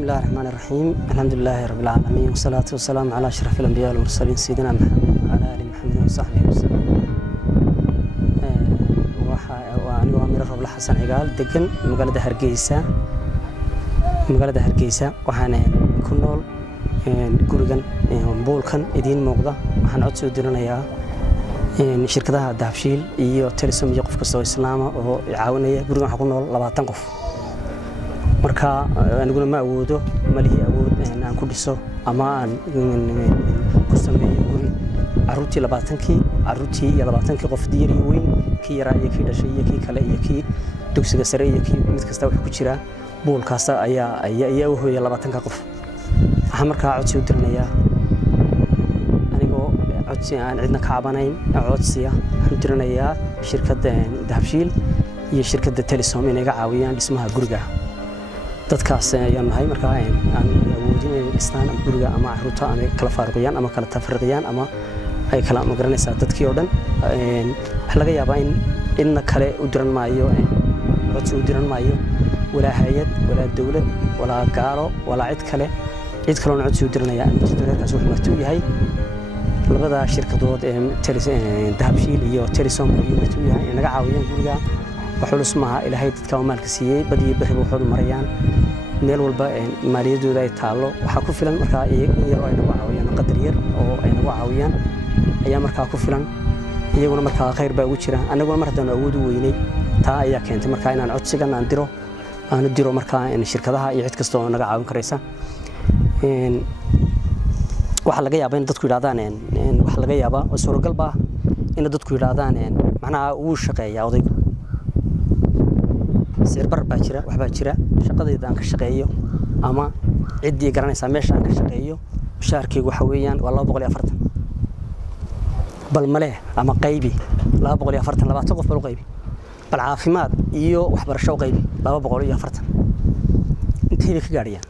بسم الله الرحمن الرحيم الحمد لله رب العالمين والصلاة والسلام على أشرف الأنبياء والمرسلين سيدنا محمد وعلى آل محمد وصحبه وسلم وأنا أمير رب الحسن عقال دقن مقالة هرقيسة وحنا كنول قرقن بولكن إدين موقضة وحنا عدسو ديرنا يا شركتها دهبشيل iyo telesom iyo qof kasta oo islaama oo caawinaya guriga waxa ku nool 20 qof marka aniguna ma awoodo malihi awood aan ku dhiso ama aan ku sameeyo guri caruurtii 20 qof diiri weyn ki yara iyo ki dhashay iyo ki kale iyo ki dugsiga sare iyo ki mid kasta waxa ku jira boolkaas ayaa u hooyay 20 qof waxa marka codsi u dirnaya codsi aan cidna ka cabanayn codsiya waxaan diranayaa shirkadda Dahabshiil iyo shirkadda Telesom inay ga caawiyaan dhismaha guriga dadkaas ayaan nahay marka aan awoodin istaan guriga ama caruurta ama kala faaruqiyaan ama kala tafarqiyaan ama ay kala magaranaysaa dadkii oo dhan waxa laga yaabaa in kale u diran maayo codsi u diran maayo wala hay'ad wala dawlad wala gaaro wala cid kale oo codsi u diranaya dadkaas wuxuu martuu yahay labada shirkadood Dahabshiil iyo Telesom iyo martuu yahay inaga caawiyaan guriga waxa la ismaha ilaahay dadka maalka siiyay badiyo bari wuxuu marayaan meel walba maaliyadooda ay taalo waxa ku filan marka iyaga ay nagu caawiyaan qadar yar oo ay nagu caawiyaan ayaa marka ku filan iyaguna marka khayr baa ugu jira anaguna mar haddaan awood u weynay taa ayaa keentay marka inaan codsigan aan diro marka in shirkadaha iyo cid kasta oo naga caawin karaysa waxa laga yaabaa in dadku yiraahdaan waxa laga yaabaa oo suuragal baa in dadku yiraahdaan macnaha uu shaqeeyaa odaygu sirbar baa jira wax baa jira shaqadayda aan ka shaqeeyo ama cidii garanaysa meesha aan ka shaqeeyo mushaarkeygu waxa weeyaan waa 240 bal male ama qaybi 240 qof bal qaybi bal caafimaad iyo waxbarasho qaybi 240 intee ka gaariyaan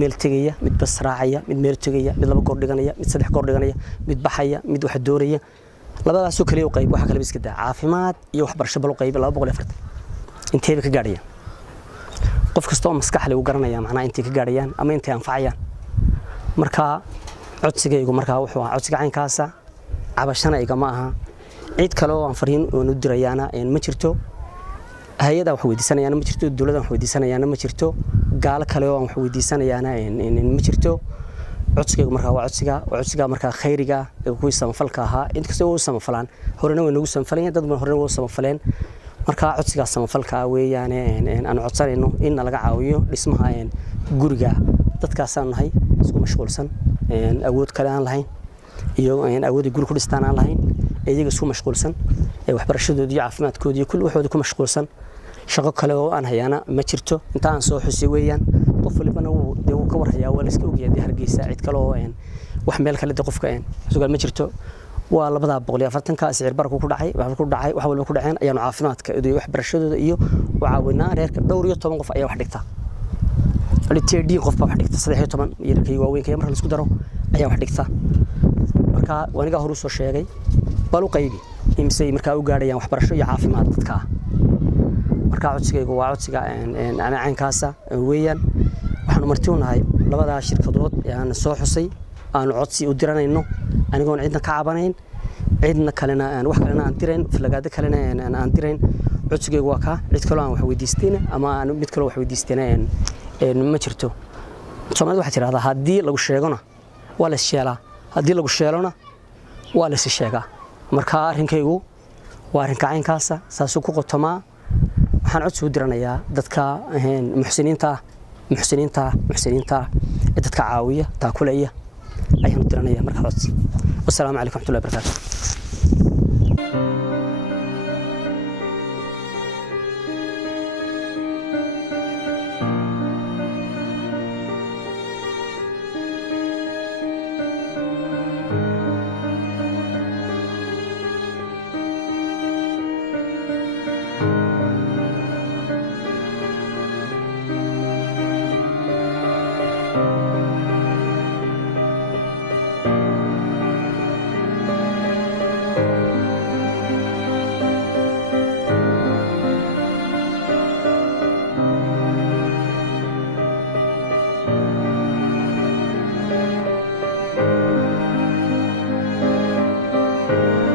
meel tagaya mid bas raacaya mid meel tagaya mid 2 goor dhiganaya mid 3 goor dhiganaya mid baxaya mid wax dooraya labadaas oo kaliya qayb waxa kale iska daa caafimaad iyo waxbarasho bal qaybi 240 intee ka gaariyaan qof kasta oo maskax leh uu garanaya macnaha intee ka gaariyaan ama intee anfacayaan marka codsigaygu marka wuxuu codsiga caynkaasa cabashana igama aha cid kale oo aan fariin oo u dirayaana ma jirto hay'ada wax weydiisanayaan ma jirto dawladda wax weydiisanayaan ma jirto gaal kale oo wax weydiisanayaan ma jirto codsigaygu marka waa codsiga marka khayriga ee ku samafalka ahaa inkastoo uu samafalaan horena way nagu samafalayeen dad horena way samafaleen marka codsiga samafalka weeyaan aan codsanayno in laga caawiyo dhismaha guriga dadkaas aan nahay isku mashquulsan awood kale aan lahayn iyo awood guri ku dhistaan aan lahayn iyaga isku mashquulsan waxbarashadooda iyo caafimaadkooda iyo kullu waxooda ku mashquulsan shaqo kale oo aan hayana ma jirto inta aan soo xusay weeyaan qof walibana uu ka warhayaa wala iska ogyahay Hargeysa cid kale oo wax meel kale qofka su'aal ma jirto waa 240 ka sicir barku ku dhacay wax walba ku dhaceen ayaan caafimaadka iyo waxbarashadooda iyo caawinaa reerka dhowr iyo 10 qof ayaa wax dhigta LTD qof baa wax dhigta 13 yarkay waaweyn marka la isku daro ayaa wax dhigta marka waniga hore soo sheegay bal u qaybi imsay marka u gaarayaan waxbarasho iyo caafimaad dadka marka codsigaygu waa codsiga aan caynkaasa weeyaan waxaan martoonahay labada shirkadood aan soo xusay aan codsi u diranayno anigoon cidna ka cabanayn cidna kalena aan wax kalena aan dirayn falagaada kalena aan dirayn codsigaygu waa ka cid kale aan wax weydiisteen ama aan mid kale wax weydiisteen ma jirto Soomaalidu waxa jiraahdaa hadii lagu sheegona waa la sheelaa hadii lagu sheelona waa la sheegaa marka arrinkaygu waa arrin caynkaasa saas ku qotomaa waxaan codsi u diranayaa dadka muxsiniinta dadka caawiya taakulaya ayaan diranayaa marka codsi wassalaamu calaykum warahmatullahi wabarakatuh Thank you.